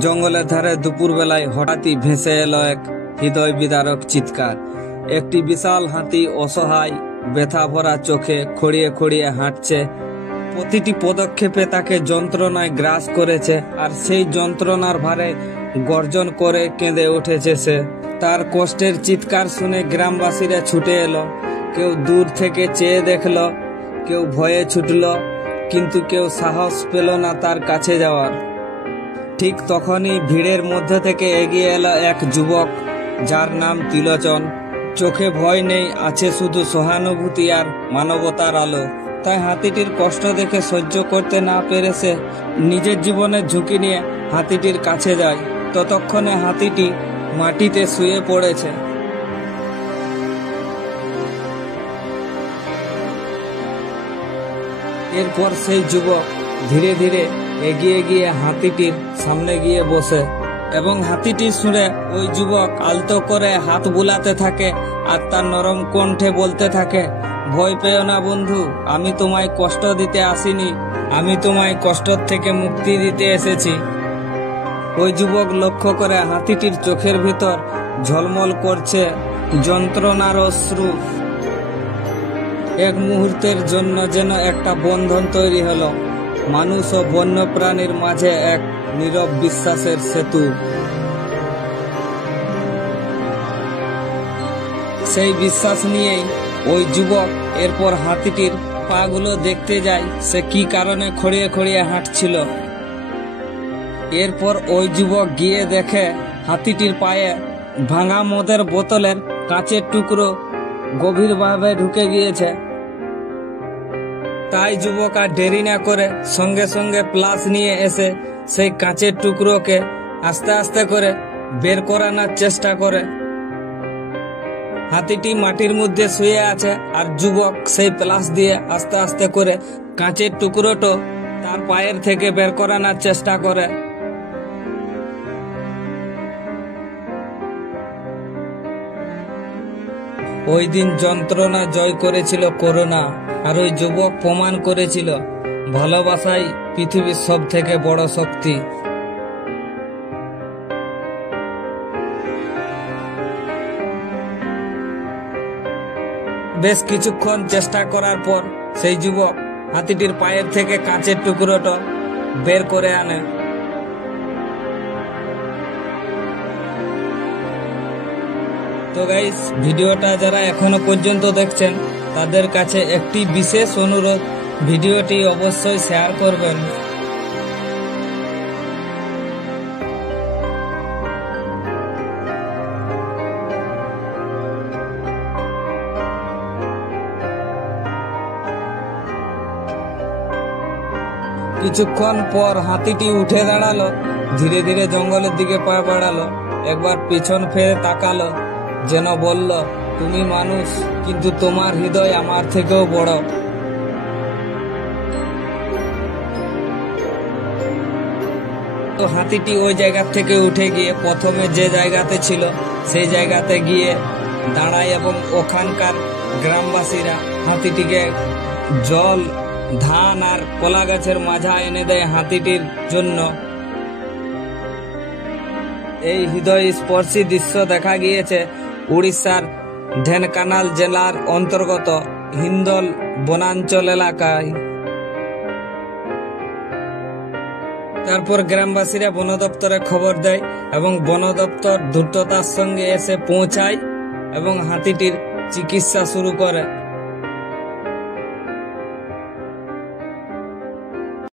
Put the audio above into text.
জঙ্গলের ধারে দুপুর বেলায় হঠাৎই ভেসে এলো এক হৃদয় বিদারক চিৎকার। একটি বিশাল হাতি অসহায় ব্যথা ভরা চোখে খড়িয়ে খড়িয়ে হাঁটছে। প্রতিটি পদক্ষেপে তাকে যন্ত্রণায় গ্রাস করেছে, আর সেই যন্ত্রণার ভারে গর্জন করে কেঁদে উঠেছে সে। তার কষ্টের চিৎকার শুনে গ্রামবাসীরা ছুটে এলো। কেউ দূর থেকে চেয়ে দেখলো, কেউ ভয়ে ছুটল, কিন্তু কেউ সাহস পেল না তার কাছে যাওয়ার। ঠিক তখনই ভিড়ের মধ্যে থেকে এগিয়ে এলো এক যুবক, যার নাম ত্রিলোচন। চোখে ভয় নেই, আছে শুধু সহানুভূতি আর মানবতার আলো। তাই হাতিটির কষ্ট দেখে সহ্য করতে না পেরে সে নিজের জীবনের ঝুঁকি নিয়ে হাতিটির কাছে যায়। ততক্ষণে হাতিটি মাটিতে শুয়ে পড়েছে। এরপর সেই যুবক ধীরে ধীরে এগিয়ে গিয়ে হাতিটির সামনে গিয়ে বসে, এবং হাতিটি শুনে ওই যুবক আলতো করে হাত বুলাতে থাকে আর তার নরম কণ্ঠে বলতে থাকে, ভয় পেও না বন্ধু, আমি তোমায় কষ্ট দিতে আসিনি, আমি তোমায় কষ্ট থেকে মুক্তি দিতে এসেছি। ওই যুবক লক্ষ্য করে হাতিটির চোখের ভিতর ঝলমল করছে যন্ত্রণার অশ্রু। এক মুহূর্তের জন্য যেন একটা বন্ধন তৈরি হলো, মানুষ ও বন্যপ্রাণীর মাঝে এক নীরব বিশ্বাসের সেতু। সেই বিশ্বাস নিয়েই ওই যুবক এরপর হাতিটির পাগুলো দেখতে যায়, সে কি কারণে খড়িয়ে খড়িয়ে হাঁটছিল। এরপর ওই যুবক গিয়ে দেখে হাতিটির পায়ে ভাঙা মদের বোতলের কাঁচের টুকরো গভীরভাবে ঢুকে গিয়েছে। তাই যুবক আর দেরি না করে সঙ্গে সঙ্গে প্লাস নিয়ে এসে সেই কাঁচের টুকরোকে আস্তে আস্তে করে বের করানোর চেষ্টা করে। হাতিটি মাটির মধ্যে শুয়ে আছে, আর যুবক সেই প্লাস দিয়ে আস্তে আস্তে করে কাঁচের টুকরোটা তার পায়ের থেকে বের করানোর চেষ্টা করে। ওই দিন যন্ত্রণা জয় করেছিল করোনা, আর ওই যুবক প্রমাণ করেছিল ভালোবাসাই পৃথিবীর সব থেকে বড় শক্তি। বেশ কিছুক্ষণ চেষ্টা করার পর সেই যুবক হাতিটির পায়ের থেকে কাঁচের টুকরোটা বের করে আনে। তো গাইস, ভিডিওটা যারা এখনো পর্যন্ত দেখছেন তাদের কাছে একটি বিশেষ অনুরোধ, ভিডিওটি অবশ্যই শেয়ার করবেন। কিছুক্ষণ পর হাতিটি উঠে দাঁড়ালো, ধীরে ধীরে জঙ্গলের দিকে পা বাড়ালো, একবার পিছন ফিরে তাকালো, যেন বলল, তুমি মানুষ, কিন্তু তোমার হৃদয় আমার থেকেও বড়। তো হাতিটি ওই জায়গা থেকে উঠে গিয়ে প্রথমে যে জায়গাতে ছিল সেই জায়গাতে গিয়ে দাঁড়ায়, এবং ওখানকার গ্রামবাসীরা হাতিটিকে জল, ধান আর কলা গাছের মাঝা এনে দেয় হাতিটির জন্য। এই হৃদয় স্পর্শী দৃশ্য দেখা গিয়েছে উড়িষ্যার ঢেনকানাল জেলার অন্তর্গত হিন্দল বনাঞ্চল এলাকায়। তারপর গ্রামবাসীরা বন দপ্তরে খবর দেয়, এবং বন দপ্তর দ্রুততার সঙ্গে এসে পৌঁছায় এবং হাতিটির চিকিৎসা শুরু করে।